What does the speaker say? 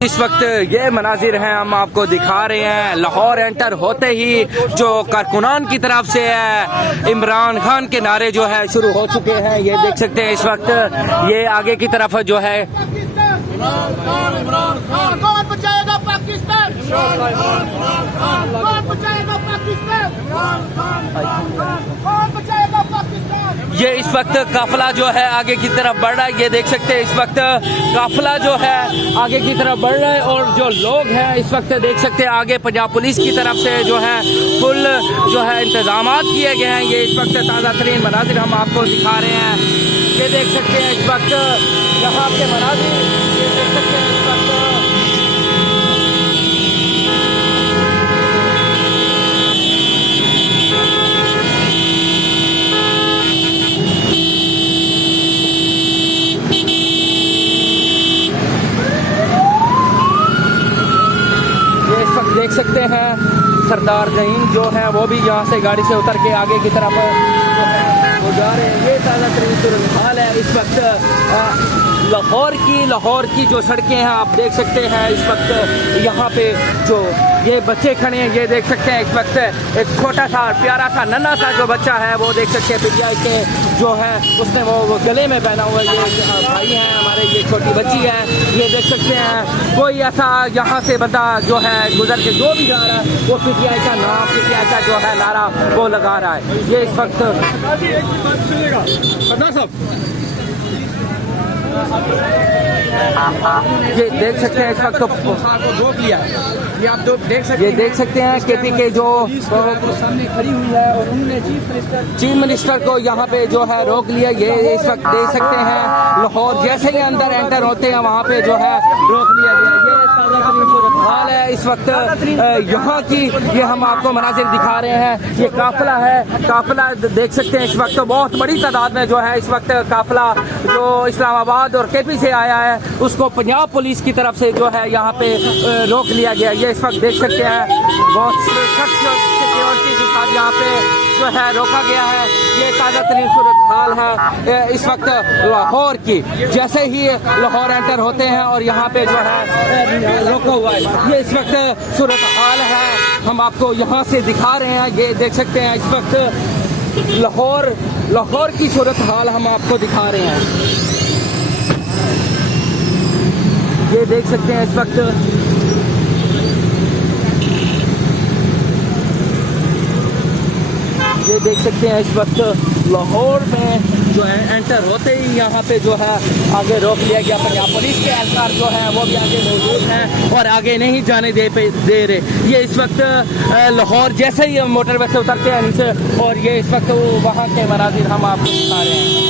इस वक्त ये मनाजिर हैं हम आपको दिखा रहे हैं। लाहौर एंटर होते ही जो कारकुनान की तरफ से है इमरान खान के नारे जो है शुरू हो चुके हैं। ये देख सकते हैं इस वक्त ये आगे की तरफ जो है कौन बचाएगा पाकिस्तान, कौन बचाएगा पाकिस्तान, कौन बचाएगा पाकिस्तान। ये इस वक्त काफिला जो है आगे की तरफ बढ़ रहा है। ये देख सकते हैं इस वक्त काफिला जो है आगे की तरफ बढ़ रहा है और जो लोग हैं इस वक्त देख सकते हैं आगे पंजाब पुलिस की तरफ से जो है फुल जो है इंतजामात किए गए हैं। ये इस वक्त ताज़ा तरीन मनाजिर हम आपको दिखा रहे हैं। ये देख सकते हैं इस वक्त यहाँ के मनाजिर, ये देख सकते हैं इस वक्त देख सकते हैं सरदार जहीन जो है वो भी यहाँ से गाड़ी से उतर के आगे की तरफ वो जा रहे हैं। ये ताज़ा तरीन सूरत हाल है इस वक्त लाहौर की जो सड़कें हैं आप देख सकते हैं इस वक्त यहाँ पे जो ये बच्चे खड़े हैं। ये देख सकते हैं इस वक्त एक छोटा सा प्यारा सा नन्हा सा जो बच्चा है वो देख सकते हैं पिटिया के जो है उसने वो गले में पहना हुआ ये भाई हैं हमारे, ये छोटी बच्ची है। ये देख सकते हैं कोई ऐसा यहाँ से बंदा जो है गुजर के जो भी जा रहा है वो पिटिया का नाम, पिटिया का जो है नारा वो लगा रहा है। ये इस वक्त ये देख सकते हैं इस वक्त रोक लिया। ये आप देख सकते ये देख सकते हैं केपी के जो सामने खड़ी हुई है और उन्होंने चीफ मिनिस्टर को यहाँ पे जो है रोक लिया। ये इस वक्त देख सकते हैं लाहौर जैसे ही अंदर एंटर होते हैं वहाँ पे जो है रोक लिया गया। ये हाल है इस वक्त यहाँ की, ये हम आपको मनाजिर दिखा रहे हैं। ये काफिला है, काफिला देख सकते हैं इस वक्त बहुत बड़ी तादाद में जो है इस वक्त काफिला जो इस्लामाबाद और केपी से आया है उसको पंजाब पुलिस की तरफ से जो है यहाँ पे रोक लिया गया। ये इस वक्त देख सकते हैं बहुत सख्त सिक्योरिटी के साथ यहाँ पे जो है रोका गया है। ये ताज़ा तरीन सूरत हाल है इस वक्त लाहौर की, जैसे ही लाहौर एंटर होते हैं और यहाँ पे जो है रोका हुआ है। ये इस वक्त सूरत हाल है हम आपको यहाँ से दिखा रहे हैं। ये देख सकते हैं इस वक्त लाहौर की सूरत हाल हम आपको दिखा रहे हैं। ये देख सकते हैं इस वक्त ये देख सकते हैं इस वक्त लाहौर में जो है एंटर होते ही यहाँ पे जो है आगे रोक लिया गया। पंजाब पुलिस के एहलकार जो है वो भी आगे मौजूद हैं और आगे नहीं जाने दे रहे। ये इस वक्त लाहौर जैसे ही मोटरवे से उतरते हैं नीचे और ये इस वक्त वहाँ के मनाजिर हम आपको दिखा रहे हैं।